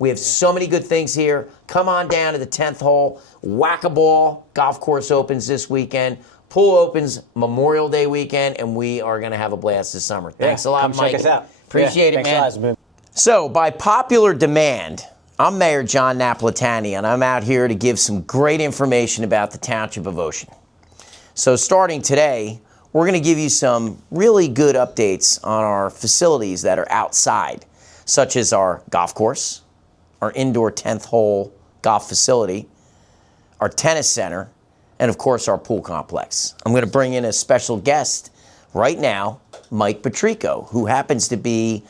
We have so many good things here. Come on down to the 10th hole. Whack-a-ball golf course opens this weekend. Pool opens Memorial Day weekend, and we are going to have a blast this summer. Thanks a lot, come Mike. Check us out. Appreciate it, man. Thanks a lot, So, by popular demand, I'm Mayor John Napolitani, and I'm out here to give some great information about the Township of Ocean. So, starting today, we're going to give you some really good updates on our facilities that are outside, such as our golf course, our indoor 10th hole golf facility, our tennis center, and of course our pool complex. I'm going to bring in a special guest right now, Mike Butrico, who happens to be,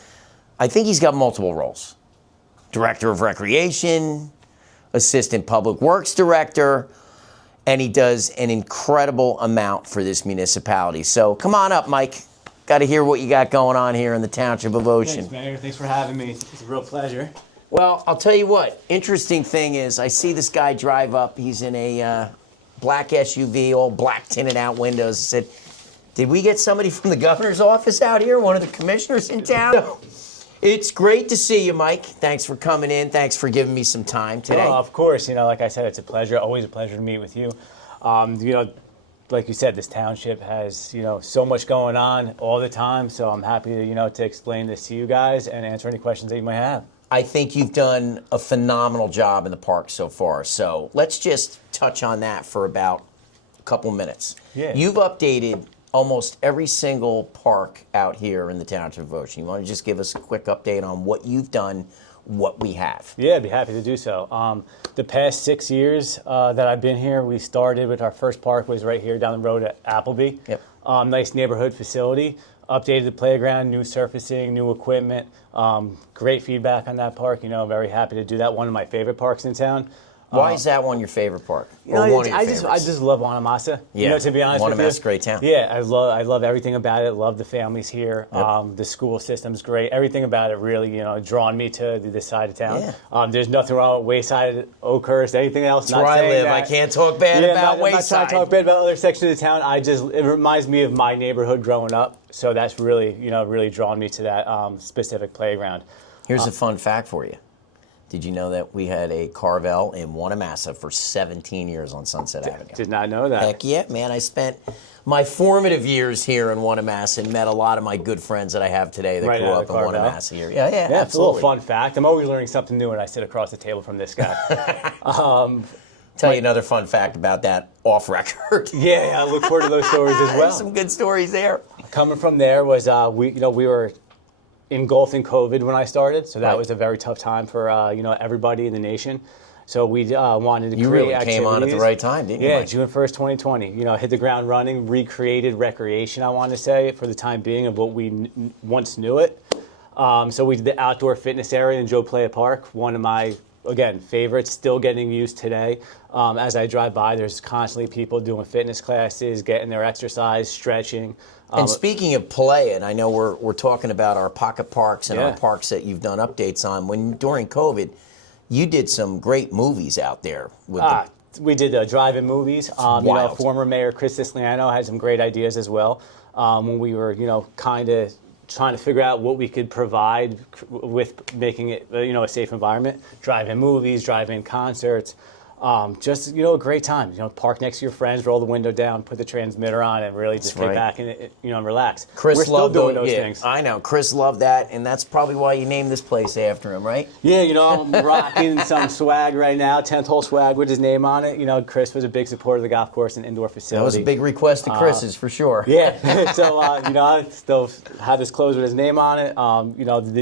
I think he's got multiple roles. Director of Recreation, Assistant Public Works Director, and he does an incredible amount for this municipality. So come on up, Mike. Got to hear what you got going on here in the Township of Ocean. Thanks, Mayor. Thanks for having me. It's a real pleasure. Well, I'll tell you what, interesting thing is I see this guy drive up. He's in a black SUV, all black tinted out windows. I said, did we get somebody from the governor's office out here, one of the commissioners in town? It's great to see you, Mike. Thanks for coming in. Thanks for giving me some time today. Oh, of course. Like I said, it's a pleasure. Always a pleasure to meet with you. Like you said, this township has, so much going on all the time. So I'm happy to, to explain this to you guys and answer any questions that you might have. I think you've done a phenomenal job in the park so far. So let's just touch on that for about a couple minutes. Yeah. You've updated almost every single park out here in the Township of Ocean. You want to just give us a quick update on what you've done, what we have? Yeah, I'd be happy to do so. The past 6 years that I've been here, we started with our first park was right here down the road at Appleby. Yep. Nice neighborhood facility. Updated the playground, new surfacing, new equipment. Great feedback on that park. Very happy to do that. One of my favorite parks in town. Why is that one your favorite park? I just love Wanamassa. Yeah, to be honest with you. Wanamassa's a great town. Yeah, I love everything about it. Love the families here. Yep. The school system's great. Everything about it really, drawn me to this side of town. Yeah. There's nothing wrong with Wayside, Oakhurst, anything else. That's where I live. I can't talk bad about Wayside. I'm not trying to talk bad about other sections of the town. It reminds me of my neighborhood growing up. So that's really, really drawn me to that specific playground. Here's a fun fact for you. Did you know that we had a Carvel in Wanamassa for 17 years on Sunset Avenue? Did not know that. Heck yeah, man. I spent my formative years here in Wanamassa and met a lot of my good friends that I have today that grew up in Wanamassa here. Yeah, absolutely. It's a little fun fact. I'm always learning something new when I sit across the table from this guy. Tell you another fun fact about that off record. Yeah, I look forward to those stories as well. Some good stories there. Coming from there was we were engulfed in COVID when I started, so that was a very tough time for everybody in the nation. So we wanted to create really activities. Came on at the right time, didn't you? Yeah, June 1st, 2020. Hit the ground running, recreated recreation, I want to say, for the time being of what we once knew it. So we did the outdoor fitness area in Joe Playa Park, one of my, again, favorites, still getting used today. As I drive by, there's constantly people doing fitness classes, getting their exercise, stretching. And speaking of play, and I know we're talking about our pocket parks and our parks that you've done updates on. During COVID, you did some great movies out there. We did drive-in movies. Former Mayor Chris Siciliano had some great ideas as well. When we were, kind of trying to figure out what we could provide with making it, a safe environment. Drive-in movies, drive-in concerts. Just, a great time. Park next to your friends, roll the window down, put the transmitter on, and really just get back and, relax. Chris We're still doing those things. I know. Chris loved that, and that's probably why you named this place after him, right? Yeah, I'm rocking some swag right now, 10th hole swag with his name on it. Chris was a big supporter of the golf course and indoor facility. That was a big request to Chris's, for sure. Yeah. So, I still have this clothes with his name on it.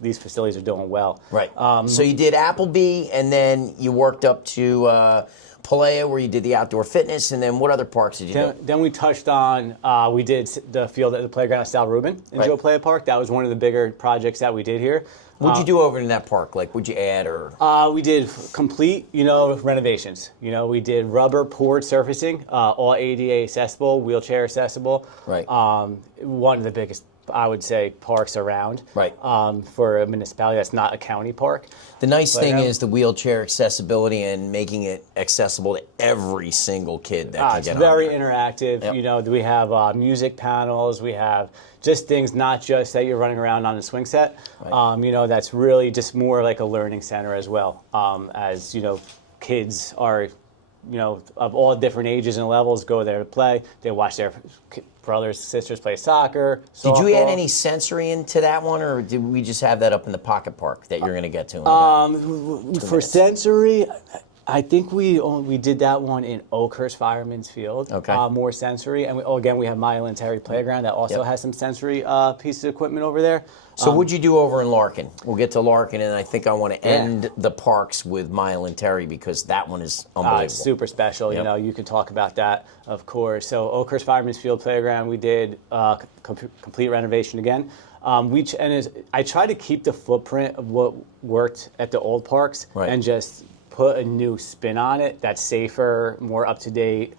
These facilities are doing well. Right. So you did Appleby, and then you worked up to Palea, where you did the outdoor fitness, and then what other parks did you do? Then we touched on, we did the field at the playground at Sal Rubin in Joe Playa Park. That was one of the bigger projects that we did here. What'd you do over in that park? Like, what'd you add or? We did complete, renovations. We did rubber poured surfacing, all ADA accessible, wheelchair accessible. Right. One of the biggest I would say, parks around. Right. For a municipality that's not a county park. The nice thing is the wheelchair accessibility and making it accessible to every single kid that can It's get on very there. interactive. Yep. You know, we have music panels. We have just things, not just that you're running around on a swing set. Right. You know, that's really just more like a learning center as well. As you know, kids are, you know, of all different ages and levels go there to play. They watch their brothers, sisters play soccer, softball. Did you add any sensory into that one, or did we just have that up in the pocket park that you're going to get to? In about For sensory, I think we did that one in Oakhurst Fireman's Field. Okay. More sensory, and again we have Napolitani Playground that also has some sensory pieces of equipment over there. So what'd you do over in Larkin? We'll get to Larkin, and I think I want to end the parks with Napolitani because that one is unbelievable. It's super special. Yep. You know, you can talk about that, of course. So Oakhurst Fireman's Field Playground, we did complete renovation again. I try to keep the footprint of what worked at the old parks and just put a new spin on it that's safer, more up to date.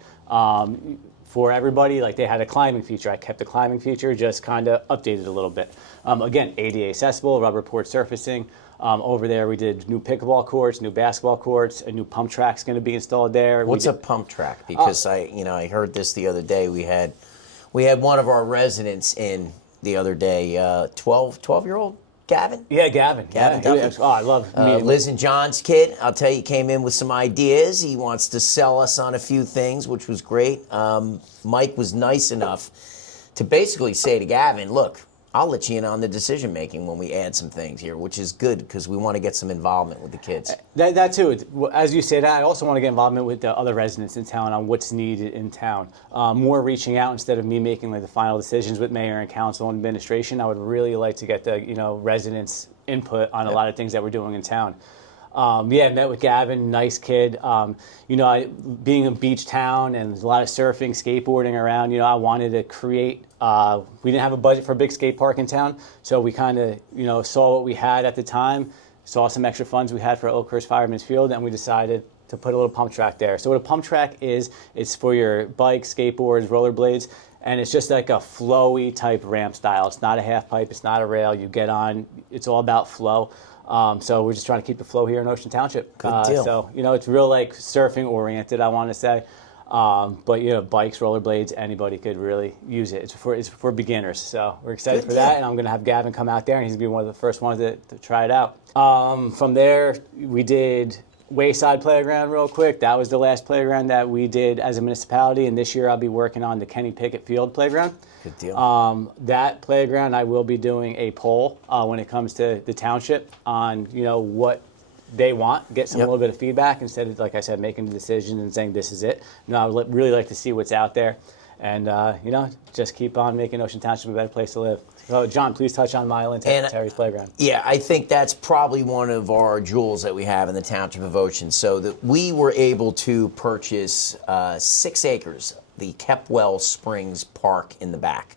For everybody, like they had a climbing feature. I kept the climbing feature, just kind of updated a little bit. Again, ADA accessible, rubber port surfacing. Over there, we did new pickleball courts, new basketball courts, a new pump track's going to be installed there. What's a pump track? Because I heard this the other day. We had one of our residents in the other day, 12-year-old Gavin. Yeah, Gavin. Gavin Yeah, Duffy. I love meeting Liz and John's kid. I'll tell you, came in with some ideas. He wants to sell us on a few things, which was great. Mike was nice enough to basically say to Gavin, look, I'll let you in on the decision making when we add some things here, which is good because we want to get some involvement with the kids. That too. As you say that, I also want to get involvement with the other residents in town on what's needed in town. More reaching out instead of me making like the final decisions with mayor and council and administration. I would really like to get the residents' input on a lot of things that we're doing in town. Met with Gavin, nice kid. Being a beach town and a lot of surfing, skateboarding around, I wanted to create, we didn't have a budget for a big skate park in town, so we kind of, saw what we had at the time, saw some extra funds we had for Oakhurst Fireman's Field, and we decided to put a little pump track there. So what a pump track is, it's for your bikes, skateboards, rollerblades, and it's just like a flowy type ramp style. It's not a half pipe, it's not a rail. You get on, it's all about flow. So we're just trying to keep the flow here in Ocean Township. Good deal. So, it's real like surfing oriented, I want to say. But bikes, rollerblades, anybody could really use it. It's for beginners. So we're excited for that, and I'm going to have Gavin come out there, and he's going to be one of the first ones to try it out. From there, we did Wayside Playground real quick. That was the last playground that we did as a municipality, and this year I'll be working on the Kenny Pickett Field Playground. Good deal. That playground, I will be doing a poll when it comes to the township on what they want, get some a little bit of feedback instead of, like I said, making the decision and saying this is it. I would really like to see what's out there, and just keep on making Ocean Township a better place to live. So, John, please touch on Napolitani's playground. Yeah, I think that's probably one of our jewels that we have in the Township of Ocean. So that we were able to purchase 6 acres, the Kepwell Springs Park in the back.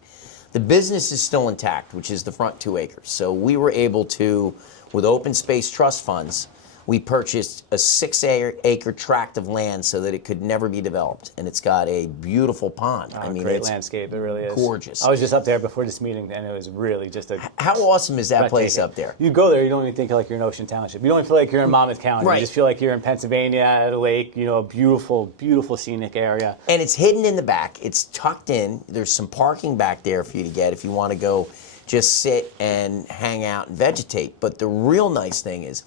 The business is still intact, which is the front 2 acres. So we were able to, with open space trust funds, we purchased a 6-acre tract of land so that it could never be developed, and it's got a beautiful pond. Great it's landscape, it really is. Gorgeous. I was just up there before this meeting, and it was really just a. How awesome is that place up there? You go there, you don't even think like you're in Ocean Township. You don't even feel like you're in Monmouth County. Right. You just feel like you're in Pennsylvania at a lake. A beautiful, beautiful scenic area. And it's hidden in the back. It's tucked in. There's some parking back there for you to get if you want to go just sit and hang out and vegetate. But the real nice thing is,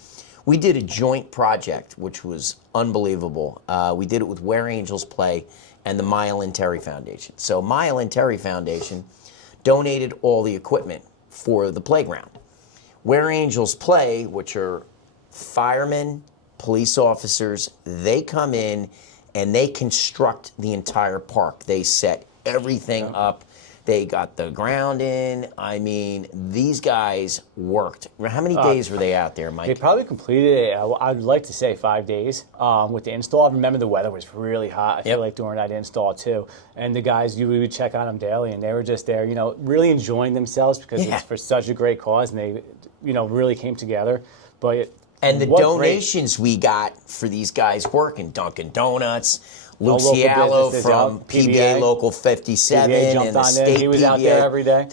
we did a joint project, which was unbelievable. We did it with Where Angels Play and the Mile and Terry Foundation. So Mile and Terry Foundation donated all the equipment for the playground. Where Angels Play, which are firemen, police officers, they come in and they construct the entire park. They set everything up. They got the ground in. I mean, these guys worked. How many days were they out there, Mike? They probably completed it, I'd like to say 5 days with the install. I remember the weather was really hot, I feel like, during that install, too. And the guys, we would check on them daily, and they were just there, really enjoying themselves because it's for such a great cause, and they, really came together. But and the donations we got for these guys working, Dunkin' Donuts, Luciello businesses, from PBA Local 57 PBA jumped and the on there. state He was PBA. out there every day.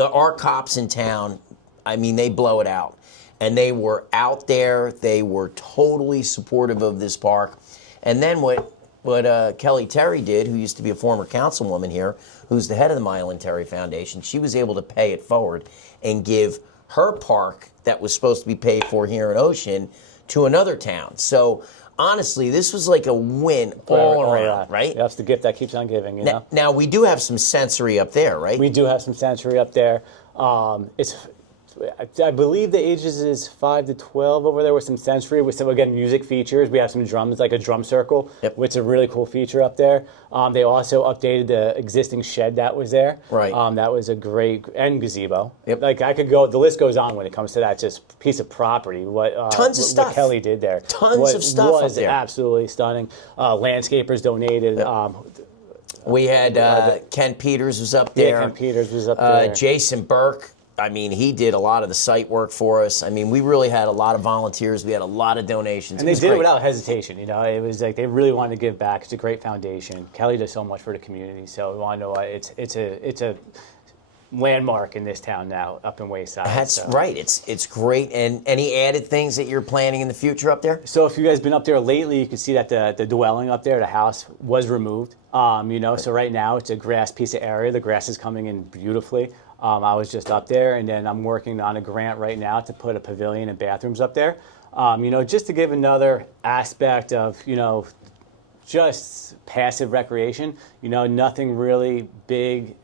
Our cops in town, I mean, they blow it out. And they were out there. They were totally supportive of this park. And then what Kelly Terry did, who used to be a former councilwoman here, who's the head of the Mylan Terry Foundation, she was able to pay it forward and give her park that was supposed to be paid for here in Ocean to another town. So honestly, this was like a win all around, right? That's the gift that keeps on giving, you know? Now, we do have some sensory up there, right? We do have some sensory up there. I believe the ages is 5 to 12 over there with some sensory, with some, again, music features. We have some drums, like a drum circle, which is a really cool feature up there. They also updated the existing shed that was there. Right. That was a great, and gazebo. Yep. Like I could go, the list goes on when it comes to that just piece of property. Tons of stuff. What Kelly did there. Tons of stuff up was there. Absolutely stunning. Landscapers donated. We had Ken Peters was up there. Yeah, Ken Peters was up there. Jason Burke. I mean, he did a lot of the site work for us. I mean, we really had a lot of volunteers. We had a lot of donations. And they did it without hesitation. You know, it was like they really wanted to give back. It's a great foundation. Kelly does so much for the community. So we want to know it's a landmark in this town now, up in Wayside. That's right. It's great. And any added things that you're planning in the future up there? So if you guys been up there lately, you can see that the dwelling up there, the house, was removed. You know, so right now it's a grass piece of area. The grass is coming in beautifully. I was just up there, and then I'm working on a grant right now to put a pavilion and bathrooms up there. You know, just to give another aspect of, you know, just passive recreation. You know, nothing really big,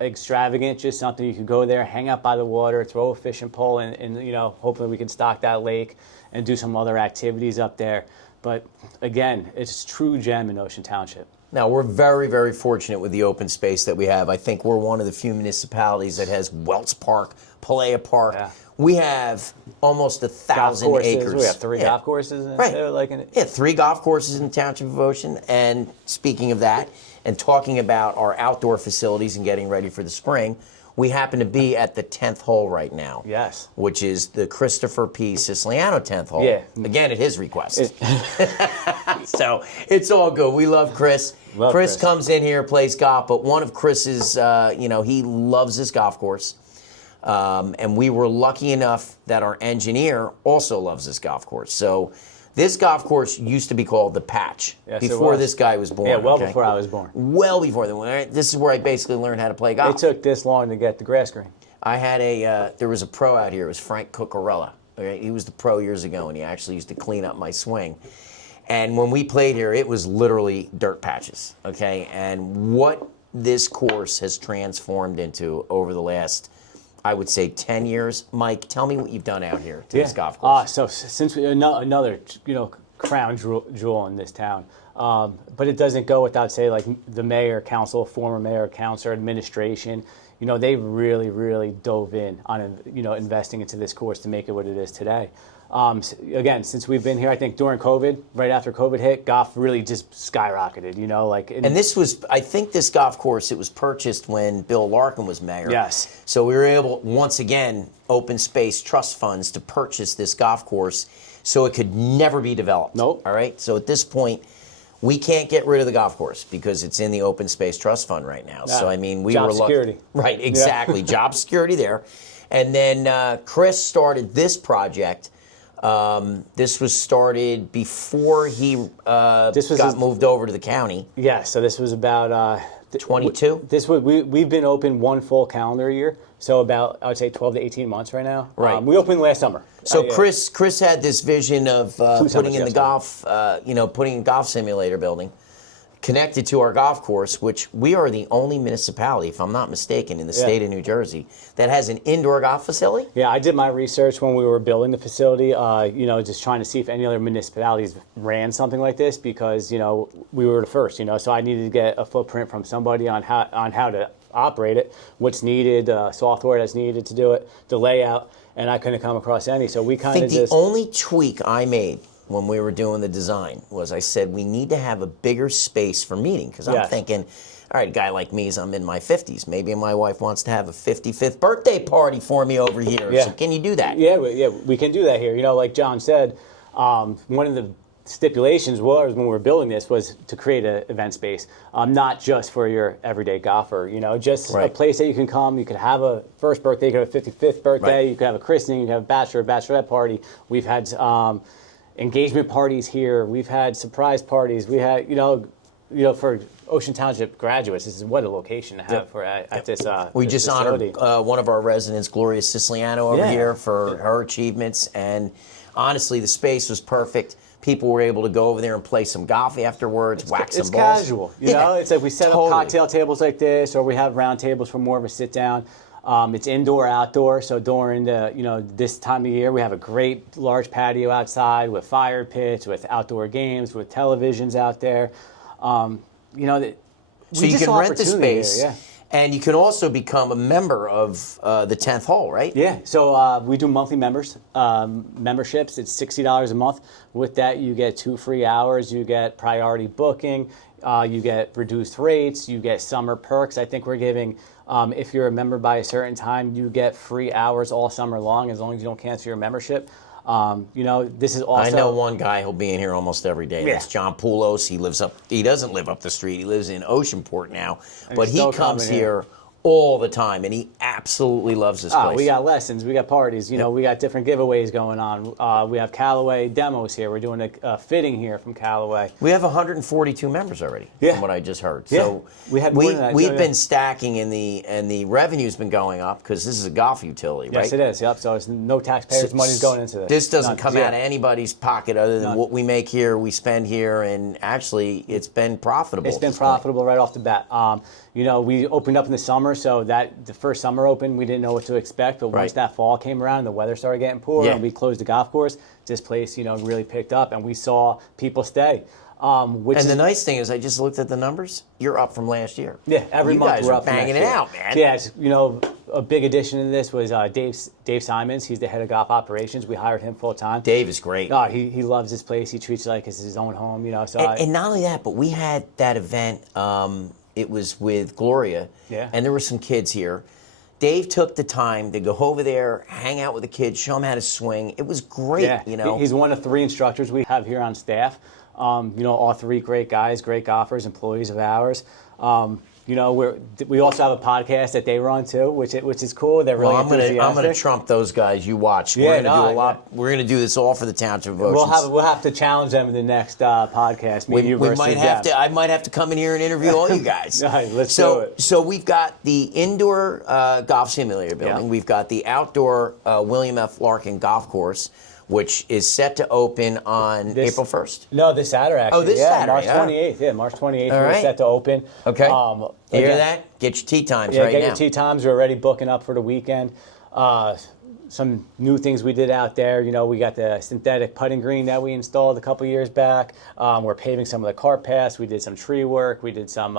extravagant, just something you could go there, hang out by the water, throw a fishing pole, and you know, hopefully we can stock that lake and do some other activities up there. But again, it's a true gem in Ocean Township. Now, we're very, very fortunate with the open space that we have. I think we're one of the few municipalities that has Welts Park, Palea Park. Yeah. We have almost 1,000 acres. We have 3 golf courses. Right. 3 golf courses in the Township of Ocean. And speaking of that, and talking about our outdoor facilities and getting ready for the spring, we happen to be at the 10th hole right now. Yes. Which is the Christopher P. Siciliano 10th hole. Yeah. Again, at his request. So it's all good. We love Chris. Chris comes in here, plays golf, but one of Chris's, you know, he loves this golf course. And we were lucky enough that our engineer also loves this golf course. So this golf course used to be called The Patch before this guy was born. Yeah, well before I was born. Well before then. This is where I basically learned how to play golf. It took this long to get the grass green. I had there was a pro out here. It was Frank Cucurella. Okay? He was the pro years ago, and he actually used to clean up my swing. And when we played here, it was literally dirt patches. Okay, and what this course has transformed into over the last, I would say, 10 years. Mike, tell me what you've done out here to this golf course. So since another, you know, crown jewel in this town. But it doesn't go without saying, like the mayor, council, former mayor, council, administration, you know, they really, really dove in on, you know, investing into this course to make it what it is today. Again, since we've been here, I think during COVID, right after COVID hit, golf really just skyrocketed, you know, like. And this was, I think this golf course, it was purchased when Bill Larkin was mayor. Yes. So we were able, once again, open space trust funds to purchase this golf course so it could never be developed. Nope. All right. So at this point, we can't get rid of the golf course because it's in the open space trust fund right now. Yeah. So, I mean, we were lucky. Job security. Right, exactly. Yeah. Job security there. And then Chris started this project. This was started before he got moved over to the county. Yeah, so this was about 22. We've been open one full calendar year, so about I would say 12 to 18 months right now. Right. We opened last summer. So Chris had this vision of putting in the golf, putting in golf simulator building, connected to our golf course, which we are the only municipality, if I'm not mistaken, in the state of New Jersey that has an indoor golf facility. Yeah, I did my research when we were building the facility, just trying to see if any other municipalities ran something like this because, you know, we were the first, you know, so I needed to get a footprint from somebody on how to operate it, what's needed, software that's needed to do it, the layout, and I couldn't come across any. So we kind of the only tweak I made when we were doing the design was I said we need to have a bigger space for meeting because I'm thinking, all right, a guy like me, I'm in my 50s. Maybe my wife wants to have a 55th birthday party for me over here. Yeah. So can you do that? Yeah, we can do that here. You know, like John said, one of the stipulations was when we were building this was to create an event space, not just for your everyday golfer. Just a place that you can come. You could have a first birthday, you could have a 55th birthday, you could have a christening, you could have a bachelorette party. We've had engagement parties here. We've had surprise parties. We had for Ocean Township graduates, this is what a location to have at this. We this just facility. honored one of our residents, Gloria Siciliano, over here for her achievements, and honestly, the space was perfect. People were able to go over there and play some golf afterwards, whack some balls. It's casual, It's like we set up cocktail tables like this, or we have round tables for more of a sit down. It's indoor, outdoor. So during the this time of year, we have a great large patio outside with fire pits, with outdoor games, with televisions out there. So you can rent the space, and you can also become a member of the 10th hole, right? Yeah. So we do monthly memberships. It's $60 a month. With that, you get 2 free hours. You get priority booking. You get reduced rates. You get summer perks. I think we're giving, if you're a member by a certain time, you get free hours all summer long as you don't cancel your membership. This is also. I know one guy who'll be in here almost every day. That's John Poulos. He doesn't live up the street. He lives in Oceanport now, but he comes here all the time, and he absolutely loves this place. We got lessons, we got parties, we got different giveaways going on. We have Callaway demos here. We're doing a fitting here from Callaway. We have 142 members already, from what I just heard. So we've been stacking, and the revenue's been going up because this is a golf utility, right? Yes, it is. Yep. So it's no taxpayers' money's going into this. This doesn't come out of anybody's pocket other than what we make here, we spend here, and actually it's been profitable. It's been profitable right off the bat. We opened up in the summer, so that the first summer open, we didn't know what to expect. But once that fall came around, the weather started getting poor, and we closed the golf course. This place, really picked up, and we saw people stay. The nice thing is, I just looked at the numbers. You're up from last year. Yeah, every month guys we're are up from banging last it year. out, man. Yeah, a big addition to this was Dave Simons. He's the head of golf operations. We hired him full time. Dave is great. He loves this place. He treats it like it's his own home. And not only that, but we had that event. It was with Gloria, and there were some kids here. Dave took the time to go over there, hang out with the kids, show them how to swing. It was great, He's one of 3 instructors we have here on staff. All 3 great guys, great golfers, employees of ours. We also have a podcast that they run too, which is cool. They're really enthusiastic. I'm gonna trump those guys. You watch. We're gonna do a lot. We're gonna do this all for the Township of Ocean. We'll have to challenge them in the next podcast. We might have to. I might have to come in here and interview all you guys. Let's do it. So we've got the indoor golf simulator building. We've got the outdoor William F. Larkin golf course, which is set to open on April 1st. No, this Saturday, actually. Oh, this Saturday. March 28th. Yeah, March 28th. We're right. set to open. Okay. Hear that? Get your tee times right now. Get your tee times. We're already booking up for the weekend. Some new things we did out there. We got the synthetic putting green that we installed a couple years back. We're paving some of the cart paths. We did some tree work. We did some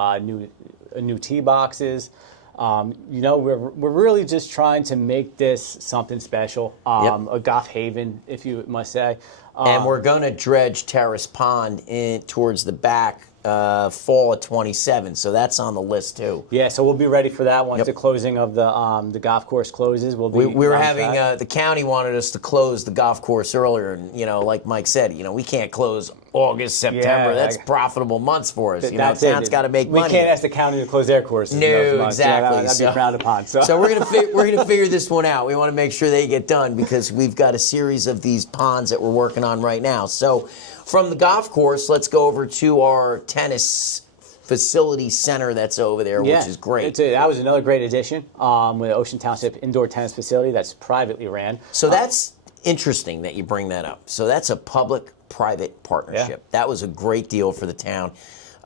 new tee boxes. We're really just trying to make this something special, a golf haven, if you must say. And we're going to dredge Terrace Pond towards the back fall of 27, so that's on the list too. Yeah, so we'll be ready for that once the closing of the golf course closes. We were having the county wanted us to close the golf course earlier, and like Mike said, we can't close August, September. That's profitable months for us. Town's got to make money. We can't ask the county to close their courses. No, exactly. That'd be frowned upon. So we're gonna figure this one out. We want to make sure they get done because we've got a series of these ponds that we're working on right now. So from the golf course, let's go over to our tennis facility center that's over there, which is great. That was another great addition with the Ocean Township indoor tennis facility that's privately ran. So that's interesting that you bring that up. So that's a public-private partnership. That was a great deal for the town.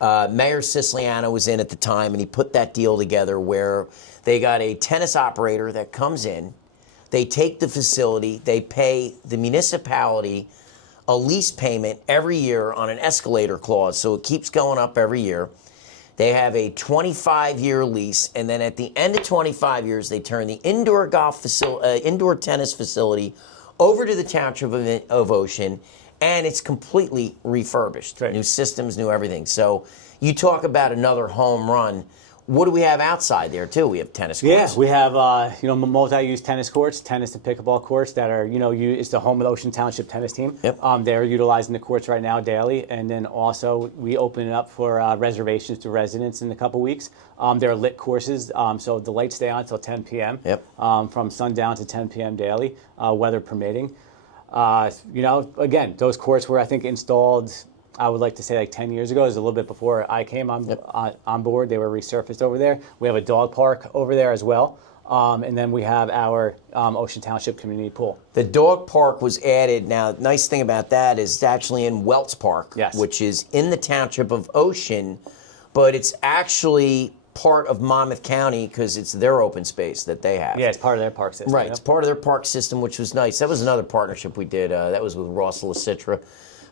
Mayor Siciliano was in at the time, and he put that deal together where they got a tennis operator that comes in, they take the facility, they pay the municipality a lease payment every year on an escalator clause, so it keeps going up every year. They have a 25-year lease, and then at the end of 25 years, they turn the indoor indoor tennis facility over to the Township of Ocean, and it's completely refurbished. New systems, new everything. So you talk about another home run. what do we have outside there too? We have tennis courts. Yeah, we have multi-use tennis courts, tennis and pickleball courts that are it's the home of the Ocean Township tennis team. Yep. They're utilizing the courts right now daily, and then also we open it up for reservations to residents in a couple weeks. There are lit courses, so the lights stay on until 10 p.m. Yep. From sundown to 10 p.m. daily, weather permitting. Again, those courts were I think installed, I would like to say like 10 years ago. It was a little bit before I came on board. They were resurfaced over there. We have a dog park over there as well. And then we have our Ocean Township community pool. The dog park was added. Now, nice thing about that is it's actually in Welts Park, Yes. which is in the township of Ocean, but it's actually part of Monmouth County because it's their open space that they have. Yeah, it's part of their park system. Right, Yep. it's part of their park system, which was nice. That was another partnership we did. That was with Ross LaCitra.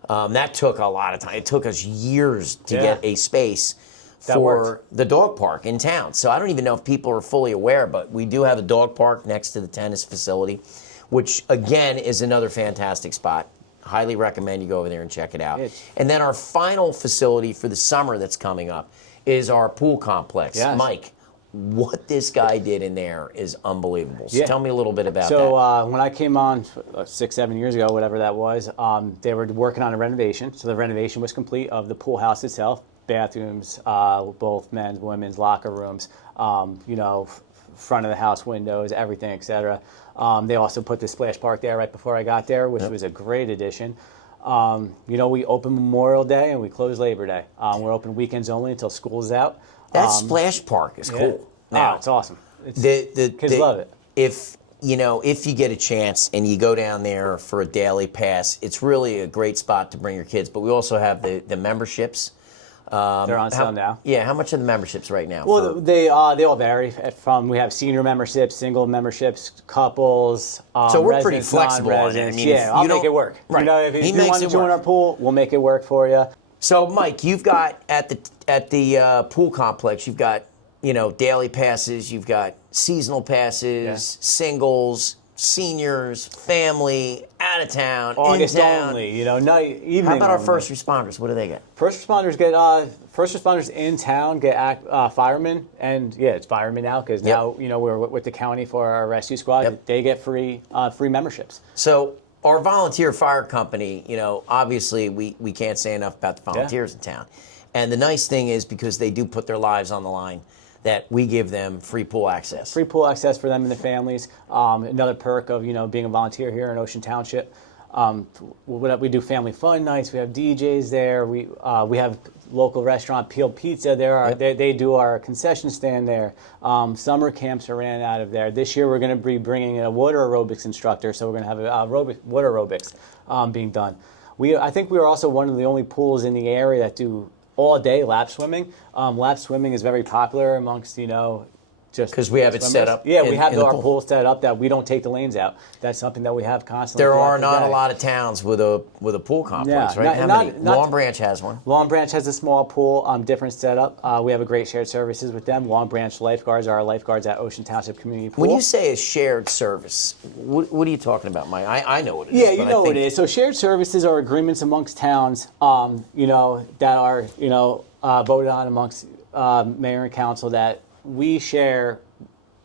That took a lot of time. It took us years to get a space for the dog park in town. So I don't even know if people are fully aware, but we do have a dog park next to the tennis facility, which again is another fantastic spot. Highly recommend you go over there and check it out. And then our final facility for the summer that's coming up is our pool complex. Yes. Mike, what this guy did in there is unbelievable. So tell me a little bit about that. So when I came on 6-7 years ago, whatever that was, they were working on a renovation. So the renovation was complete of the pool house itself, bathrooms, both men's, women's, locker rooms, front of the house windows, everything, etc. They also put the splash park there right before I got there, which was a great addition. We open Memorial Day and we close Labor Day. We're open weekends only until school's out. That splash park is cool. Now, it's awesome. Kids love it. If you get a chance and you go down there for a daily pass, it's really a great spot to bring your kids. But we also have the memberships. They're on sale now. Yeah, how much are the memberships right now? Well, they all vary. We have senior memberships, single memberships, couples. So we're pretty flexible on it. I mean, I'll make it work. Right. If you want to join our pool, we'll make it work for you. So, Mike, you've got at the pool complex, you've got daily passes, you've got seasonal passes, singles, seniors, family, out of town, August in town. only. Night, evening. How about our only. first responders? What do they get? First responders in town get firemen, and it's firemen now because now we're with the county for our rescue squad. Yep. They get free memberships. So our volunteer fire company, obviously we can't say enough about the volunteers in town. And the nice thing is because they do put their lives on the line, that we give them free pool access. Free pool access for them and their families. Another perk of being a volunteer here in Ocean Township. We do family fun nights. We have DJs there. We have local restaurant Peel Pizza there. They do our concession stand there. Summer camps are ran out of there. This year we're going to be bringing in a water aerobics instructor, so we're going to have water aerobics being done. I think we are also one of the only pools in the area that do all-day lap swimming. Lap swimming is very popular amongst just because we have it set up. Yeah, we have our pool set up that we don't take the lanes out. That's something that we have constantly. There are not a lot of towns with a pool complex, right? How many? Long Branch has one. Long Branch has a small pool, different setup. We have a great shared services with them. Long Branch lifeguards are our lifeguards at Ocean Township Community Pool. When you say a shared service, what are you talking about, Mike? I know what it is. Yeah, you know what it is. So shared services are agreements amongst towns, that are voted on amongst mayor and council that we share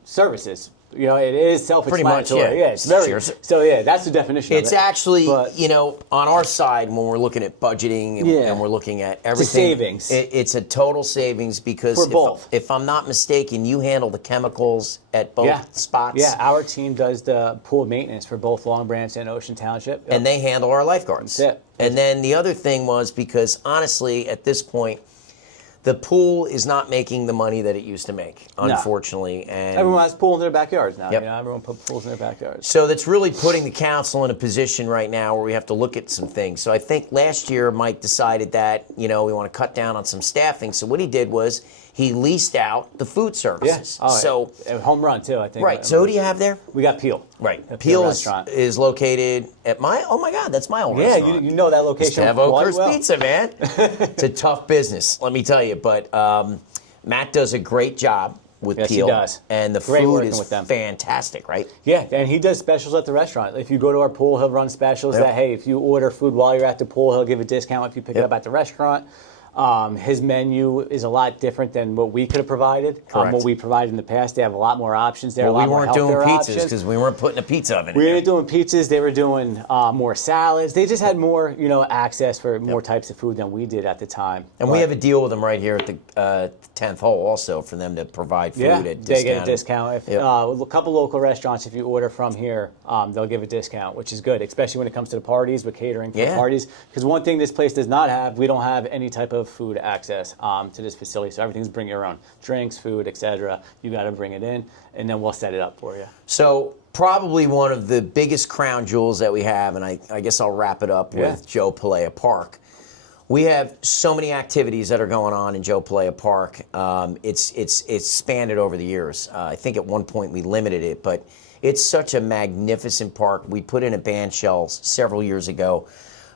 services. It is self-explanatory. Pretty much, yeah. It's very. Cheers. So that's the definition. It's of it. actually, on our side when we're looking at budgeting and we're looking at everything. It's a savings. It's a total savings because for both. If I'm not mistaken, you handle the chemicals at both spots. Yeah, our team does the pool maintenance for both Long Branch and Ocean Township. And they handle our lifeguards. That's it. And then the other thing was because honestly, at this point, the pool is not making the money that it used to make, unfortunately. No. And everyone has pools in their backyards now. Yep. Everyone puts pools in their backyards. So that's really putting the council in a position right now where we have to look at some things. So I think last year Mike decided that, we want to cut down on some staffing. So what he did was he leased out the food services. Yeah. So home run too, I think. Right. So who do you have there? We got Peel. Right. Peel is located at oh my God, that's my old restaurant. Yeah, you know that location. Have Oaker's Pizza, man. It's a tough business, let me tell you. But Matt does a great job with Peel. He does. And the Great food is with them. fantastic, right? Yeah, and he does specials at the restaurant. If you go to our pool, he'll run specials that, hey, if you order food while you're at the pool, he'll give a discount if you pick it up at the restaurant. His menu is a lot different than what we could have provided. Correct. What we provided in the past, they have a lot more options there. Well, a lot we more weren't doing healthier pizzas options. because we weren't putting a pizza oven in We there. weren't doing pizzas. They were doing more salads. They just had more, access for more types of food than we did at the time. And we have a deal with them right here at the 10th hole also for them to provide food at discounted. They get a discount. If a couple local restaurants, if you order from here, they'll give a discount, which is good, especially when it comes to the parties, with catering for parties. Because one thing this place does not have, we don't have any type of food access to this facility. So everything's bring your own. Drinks, food, etc. You got to bring it in, and then we'll set it up for you. So probably one of the biggest crown jewels that we have, and I guess I'll wrap it up with Joe Pelea Park. We have so many activities that are going on in Joe Pelea Park. It's expanded over the years. I think at one point we limited it, but it's such a magnificent park. We put in a band shell several years ago,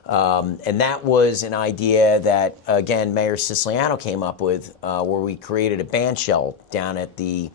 and that was an idea that, again, Mayor Siciliano came up with, where we created a band shell down at the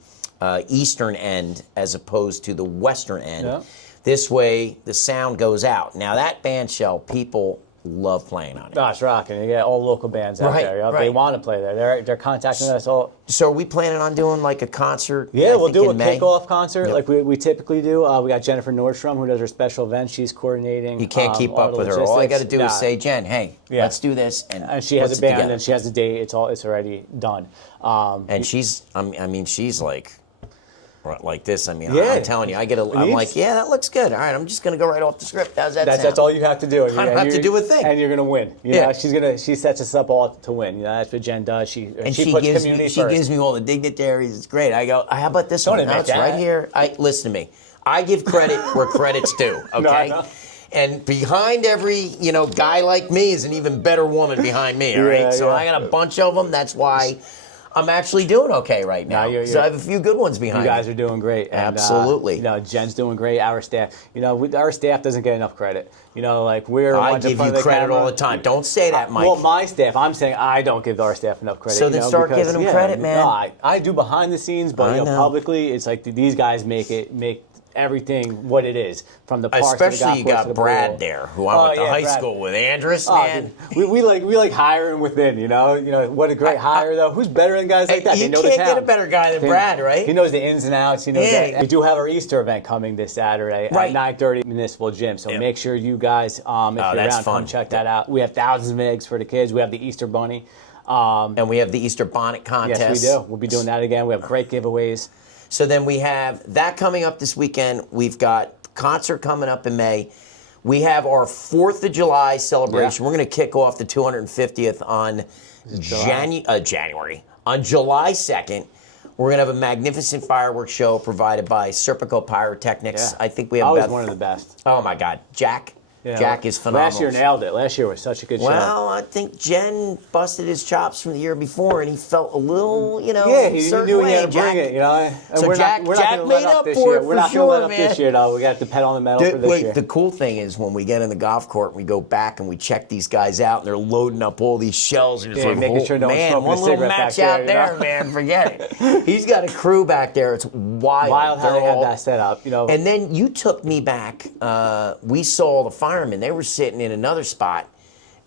eastern end as opposed to the western end. Yeah. This way, the sound goes out. Now, that band shell, people love playing on it. Gosh, rocking. You get all local bands out there. They want to play there. They're contacting us all. So are we planning on doing like a concert? Yeah, we'll do a May? kickoff concert like we typically do. We got Jennifer Nordstrom, who does our special events. She's coordinating. You can't keep up with her. All I got to do is say, Jen, hey, let's do this. And she has a band, and she has a date. It's already done. And she's, I mean, she's like this. I mean, I'm telling you, I'm like, yeah, that looks good. All right, I'm just going to go right off the script. How's that sound? That's all you have to do. I don't have to do a thing. And you're going to win. You know, she sets us up all to win. That's what Jen does. She puts community first. She gives me all the dignitaries. It's great. I go, how about this one? No, it's right here. Listen to me. I give credit where credit's due, okay? No. And behind every, guy like me is an even better woman behind me, all right? So I got a bunch of them. That's why I'm actually doing okay right now. So I have a few good ones behind me. You guys are doing great. And, absolutely. Jen's doing great. Our staff. Our staff doesn't get enough credit. I give you credit all the time. Don't say that, Mike. Well, my staff. I'm saying I don't give our staff enough credit. So then start giving them credit, man. No, I do behind the scenes, but publicly, it's like these guys make everything what it is, from the parks especially to the golf you course got to the Brad pool. there, who I went to high school with. Andrus, man. We like hiring within. What a great hire though. Who's better than guys like that? You they know can't the town. get a better guy than Brad, right? He knows the ins and outs. He knows that. We do have our Easter event coming this Saturday at 9:30 Municipal Gym. So make sure you guys, if you're around, come check that out. We have thousands of eggs for the kids. We have the Easter bunny. And we have the Easter bonnet contest. Yes, we do. We'll be doing that again. We have great giveaways. So then we have that coming up this weekend. We've got concert coming up in May. We have our 4th of July celebration. We're going to kick off the 250th on January. On July 2nd, we're going to have a magnificent fireworks show provided by Serpico Pyrotechnics. I think we have always one of the best. Oh, my God. Jack is phenomenal. Last year nailed it. Last year was such a good show. Well, I think Jen busted his chops from the year before, and he felt a little, he certain knew way. he had to Jack, bring it, So we're Jack not made up for it. We're not going to let up this year, though. We got the pet on the metal for this year. The cool thing is when we get in the golf court, we go back and we check these guys out, and they're loading up all these shells. And it's like, making sure no one's smoking one a little cigarette match back out there, man, forget it. He's got a crew back there. It's wild. Wild how they have that set up, And then you took me back. We saw the firemen. They were sitting in another spot,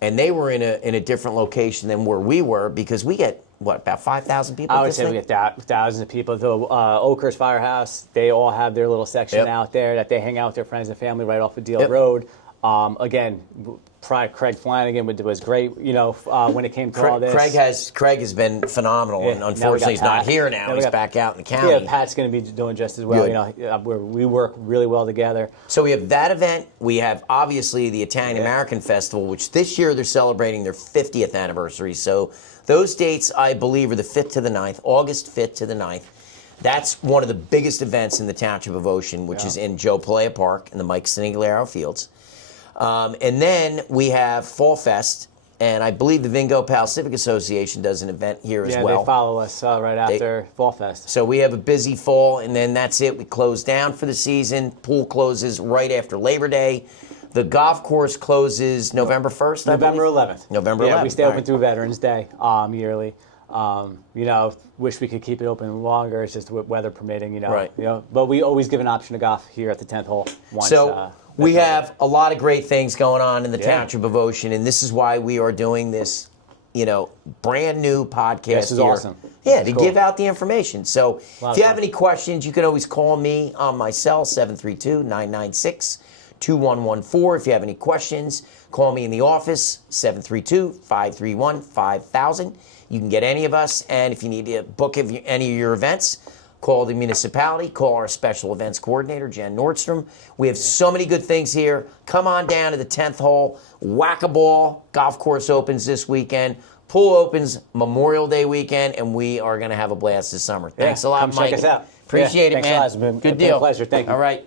and they were in a different location than where we were, because we get about 5,000 people. I would say we get thousands of people. The Oakhurst Firehouse, they all have their little section out there that they hang out with their friends and family right off of Deal Road. Again, Craig Flanagan was great, when it came to all this. Craig has been phenomenal, and unfortunately he's not here now. He's back out in the county. Yeah, Pat's going to be doing just as well. We work really well together. So we have that event. We have, obviously, the Italian American Festival, which this year they're celebrating their 50th anniversary. So those dates, I believe, are the 5th to the 9th, August 5th to the 9th. That's one of the biggest events in the Township of Ocean, which is in Joe Pelea Park in the Mike Sinigliaro Fields. And then we have Fall Fest, and I believe the Vingo Pal Civic Association does an event here as well. Yeah, they follow us right after Fall Fest. So we have a busy fall, and then that's it. We close down for the season. Pool closes right after Labor Day. The golf course closes November 1st, November 11th. November 11th. Yeah, we stay open through Veterans Day yearly. Wish we could keep it open longer. It's just weather permitting, Right. But we always give an option to golf here at the 10th hole. We have a lot of great things going on in the Township of Ocean, and this is why we are doing this brand new podcast This is here. awesome. Yeah, That's to cool. give out the information. So if you have fun. any questions, you can always call me on my cell, 732-996-2114. If you have any questions, call me in the office, 732-531-5000. You can get any of us, and if you need to book any of your events, call the municipality, call our special events coordinator, Jen Nordstrom. We have so many good things here. Come on down to the 10th hole, whack-a-ball. Golf course opens this weekend. Pool opens Memorial Day weekend, and we are going to have a blast this summer. Thanks a lot, come Mike. check us out. Appreciate it, Thanks man. a lot. It's been good a deal. pleasure. Thank you. All right.